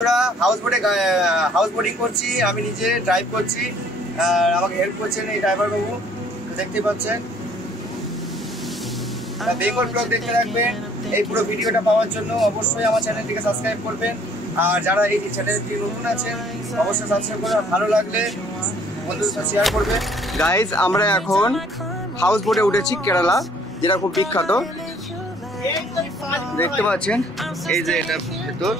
আমরা house boating করছি, আমি নিজে ড্রাইভ করছি আর আমাকে হেল্প করছেন এই ড্রাইভার বাবু, দেখতে পাচ্ছেন। বেঙ্গল ব্লগ দেখতে থাকবেন। এই পুরো ভিডিওটা পাওয়ার জন্য অবশ্যই আমার চ্যানেলটিকে সাবস্ক্রাইব করবেন, আর যারা এই চ্যানেলটি নতুন আছেন অবশ্যই সাবস্ক্রাইব করবেন, ভালো লাগলে বন্ধুদের সাথে শেয়ার করবেন। গাইজ, আমরা এখন হাউস বোটে উঠেছি কেরালা, যেটা খুব বিখ্যাত, দেখতে পাচ্ছেন। এই যে এটা ভেতর,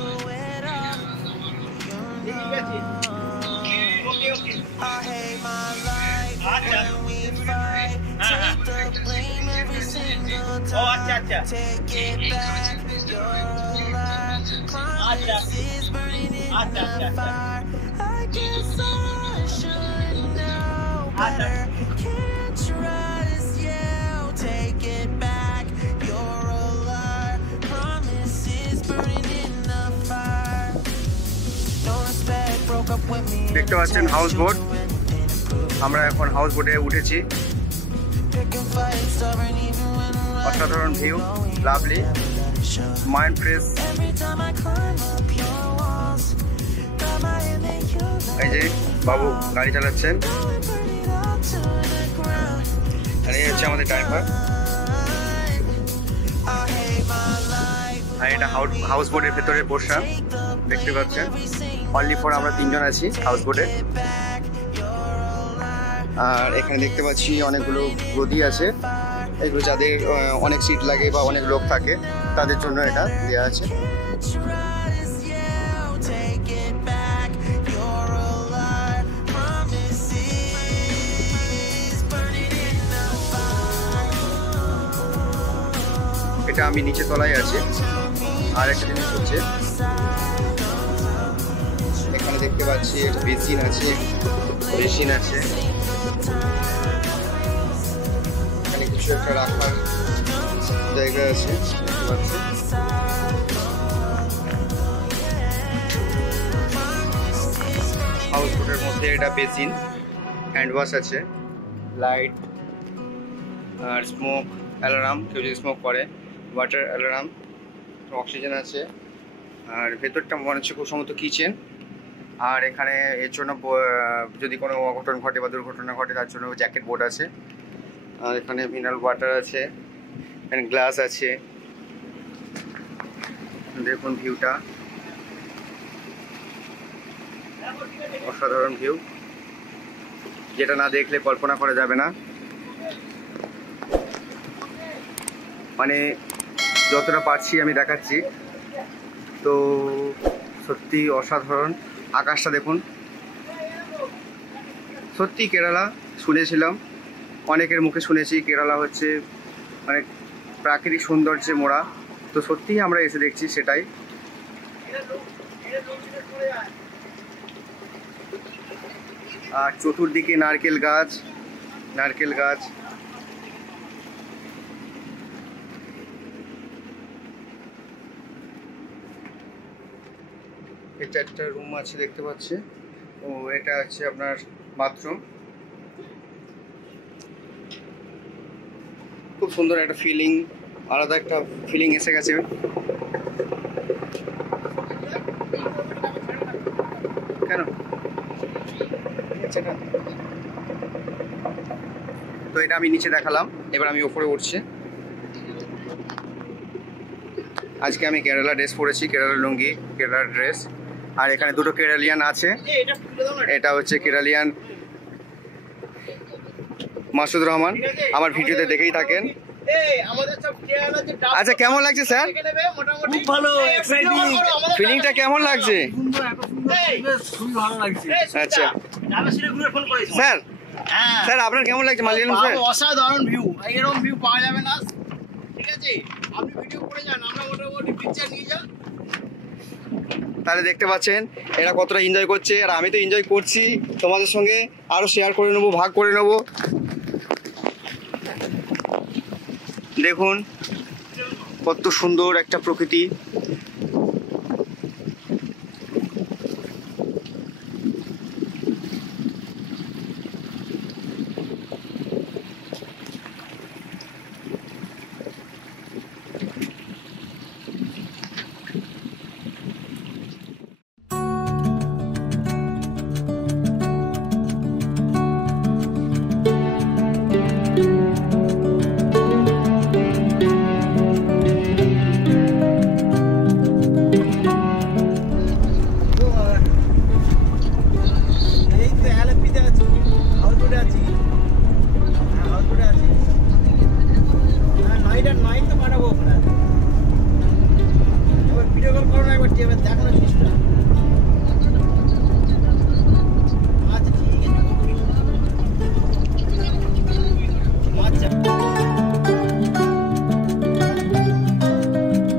দেখতে পাচ্ছেন হাউস বোট। আমরা এখন হাউস বোটে উঠেছি, অসাধারণ ভিউ, লাভলি, মাইন্ড ফ্রেশ। এই যে বাবু গাড়ি চালাচ্ছেন, আর এই হচ্ছে আমাদের ড্রাইভার। আর এটা হাউস বোটের ভেতরে বসা, দেখতে পাচ্ছেন। অনলি ফর আমরা 3 জন আছি হাউস বোটে। আর এখানে দেখতে পাচ্ছি অনেকগুলো গদি আছে, এগুলো যাদের অনেক সিট লাগে বা অনেক লোক থাকে তাদের জন্য এটা দেওয়া আছে। এটা আমি নিচে তলায় আছি। আর একটা জিনিস হচ্ছে, এখানে দেখতে পাচ্ছি একটা বেসিন আছে, এখানে কিছু একটা রাখার জায়গা আছে, দেখতে পাচ্ছি। হাউস বোটের মধ্যে এটা বেসিন, হ্যান্ড ওয়াশ আছে, লাইট আর স্মোক অ্যালার্ম, কেউ যদি স্মোক করে, ওয়াটার অ্যালার্ম, অক্সিজেন আছে। আর ভেতরটা মনে হচ্ছে খুব সম্ভবত কিচেন। আর এখানে এর জন্য যদি কোনো অঘটন ঘটে বা দুর্ঘটনা ঘটে তার জন্য জ্যাকেট বোর্ড আছে। আর এখানে মিনারেল ওয়াটার আছে, এখানে গ্লাস আছে। দেখুন ভিউটা, অসাধারণ ভিউ, যেটা না দেখলে কল্পনা করা যাবে না। মানে যতটা পারছি আমি দেখাচ্ছি, তো সত্যি অসাধারণ। আকাশটা দেখুন, সত্যি কেরালা শুনেছিলাম, অনেকের মুখে শুনেছি কেরালা হচ্ছে মানে প্রাকৃতিক সৌন্দর্যে মোড়া, তো সত্যিই আমরা এসে দেখছি সেটাই। আর চতুর্দিকে নারকেল গাছ। এটা একটা রুম আছে, দেখতে পাচ্ছি। ও এটা হচ্ছে আপনার বাথরুম। খুব সুন্দর একটা ফিলিং, আলাদা একটা ফিলিং এসে গেছে। কেন তো এটা আমি নিচে দেখালাম, এবার আমি উপরে উঠছি। আজকে আমি কেরালা ড্রেস পরেছি, কেরালা লুঙ্গি, কেরালা ড্রেস। আর এখানে দুটো কেরালিয়ান আছে, এটা হচ্ছে কেরালিয়ান মাসুদ রহমান, আমার ভিডিওতে দেখেই থাকেন। আচ্ছা, কেমন লাগছে স্যার? খুব ভালো, এক্সাইটিং। ফিলিংটা কেমন লাগছে? খুবই ভালো লাগছে। আচ্ছা স্যার, আপনার কেমন লাগছে মালয়ালম স্যার? অসাধারণ ভিউ, এরকম ভিউ পাওয়া যাবে না। ঠিক আছে, আপনি ভিডিও করে যান, আমরা মোটামুটি পিকচার নিয়ে যান। তাহলে দেখতে পাচ্ছেন এরা কতটা এনজয় করছে, আর আমি তো এনজয় করছি, তোমাদের সঙ্গে আরো শেয়ার করে নেবো, ভাগ করে নেবো। দেখুন কত সুন্দর একটা প্রকৃতি,